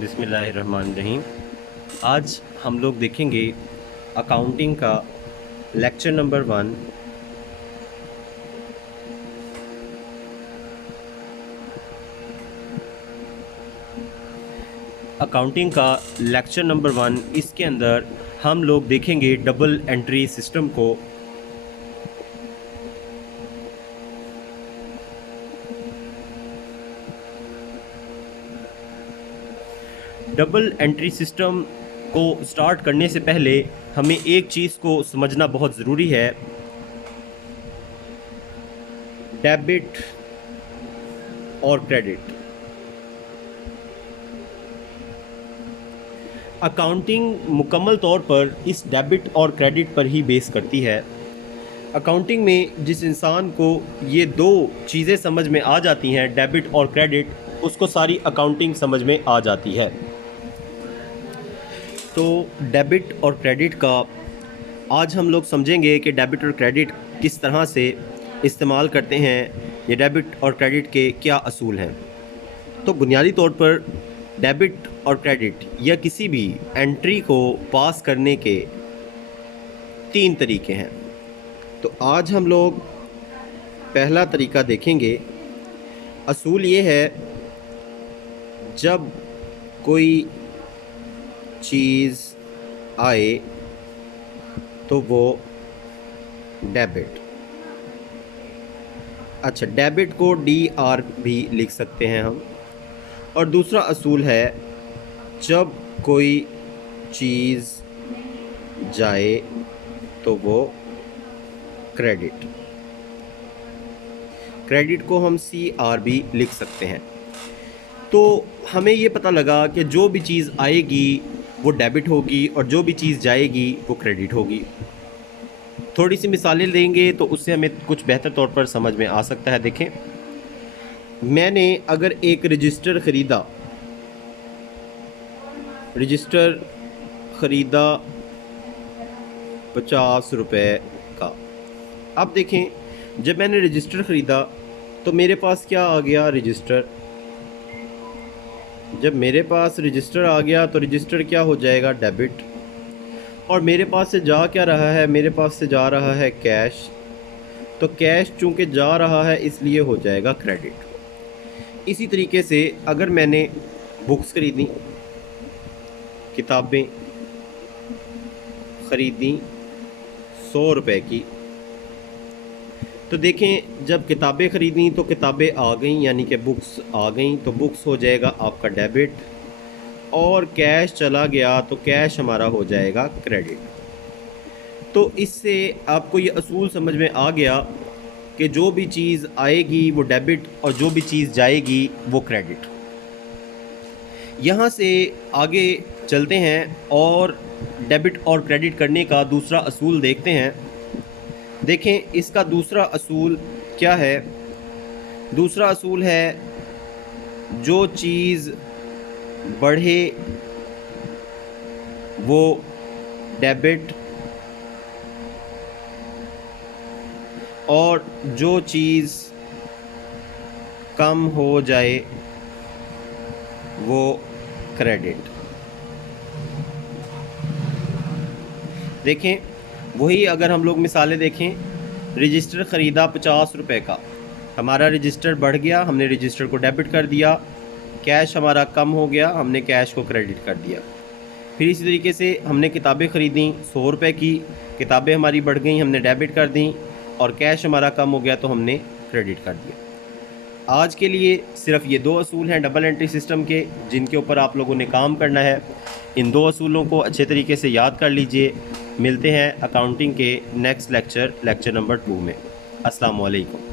बिस्मिल्लाहिर्रहमानिर्रहीम। आज हम लोग देखेंगे अकाउंटिंग का लेक्चर नंबर 1। अकाउंटिंग का लेक्चर नंबर 1, इसके अंदर हम लोग देखेंगे डबल एंट्री सिस्टम को। डबल एंट्री सिस्टम को स्टार्ट करने से पहले हमें एक चीज़ को समझना बहुत ज़रूरी है। डेबिट और क्रेडिट। अकाउंटिंग मुकम्मल तौर पर इस डेबिट और क्रेडिट पर ही बेस करती है। अकाउंटिंग में जिस इंसान को ये दो चीज़ें समझ में आ जाती हैं, डेबिट और क्रेडिट, उसको सारी अकाउंटिंग समझ में आ जाती है। तो डेबिट और क्रेडिट का आज हम लोग समझेंगे कि डेबिट और क्रेडिट किस तरह से इस्तेमाल करते हैं, ये डेबिट और क्रेडिट के क्या असूल हैं। तो बुनियादी तौर पर डेबिट और क्रेडिट या किसी भी एंट्री को पास करने के 3 तरीके हैं। तो आज हम लोग पहला तरीका देखेंगे। असूल ये है, जब कोई चीज़ आए तो वो डेबिट। अच्छा, डेबिट को DR भी लिख सकते हैं हम। और दूसरा असूल है, जब कोई चीज़ जाए तो वो क्रेडिट। क्रेडिट को हम CR भी लिख सकते हैं। तो हमें ये पता लगा कि जो भी चीज़ आएगी वो डेबिट होगी और जो भी चीज़ जाएगी वो क्रेडिट होगी। थोड़ी सी मिसालें देंगे तो उससे हमें कुछ बेहतर तौर पर समझ में आ सकता है। देखें, मैंने अगर एक रजिस्टर ख़रीदा 50 रुपए का। अब देखें, जब मैंने रजिस्टर ख़रीदा तो मेरे पास क्या आ गया? रजिस्टर। जब मेरे पास रजिस्टर आ गया तो रजिस्टर क्या हो जाएगा? डेबिट। और मेरे पास से जा क्या रहा है? मेरे पास से जा रहा है कैश। तो कैश चूँकि जा रहा है इसलिए हो जाएगा क्रेडिट। इसी तरीके से अगर मैंने बुक्स ख़रीदी, किताबें ख़रीदी 100 रुपए की, तो देखें, जब किताबें ख़रीदी तो किताबें आ गई, यानी कि बुक्स आ गई, तो बुक्स हो जाएगा आपका डेबिट। और कैश चला गया तो कैश हमारा हो जाएगा क्रेडिट। तो इससे आपको ये असूल समझ में आ गया कि जो भी चीज़ आएगी वो डेबिट और जो भी चीज़ जाएगी वो क्रेडिट। यहाँ से आगे चलते हैं और डेबिट और क्रेडिट करने का दूसरा असूल देखते हैं। देखें, इसका दूसरा असूल क्या है? दूसरा असूल है, जो चीज़ बढ़े वो डेबिट और जो चीज़ कम हो जाए वो क्रेडिट। देखें, वही अगर हम लोग मिसालें देखें, रजिस्टर ख़रीदा 50 रुपए का, हमारा रजिस्टर बढ़ गया, हमने रजिस्टर को डेबिट कर दिया। कैश हमारा कम हो गया, हमने कैश को क्रेडिट कर दिया। फिर इसी तरीके से हमने किताबें ख़रीदी 100 रुपए की, किताबें हमारी बढ़ गई, हमने डेबिट कर दी। और कैश हमारा कम हो गया तो हमने क्रेडिट कर दिया। आज के लिए सिर्फ ये 2 असूल हैं डबल एंट्री सिस्टम के, जिनके ऊपर आप लोगों ने काम करना है। इन 2 असूलों को अच्छे तरीके से याद कर लीजिए। मिलते हैं अकाउंटिंग के नेक्स्ट लेक्चर नंबर 2 में। अस्सलाम वालेकुम।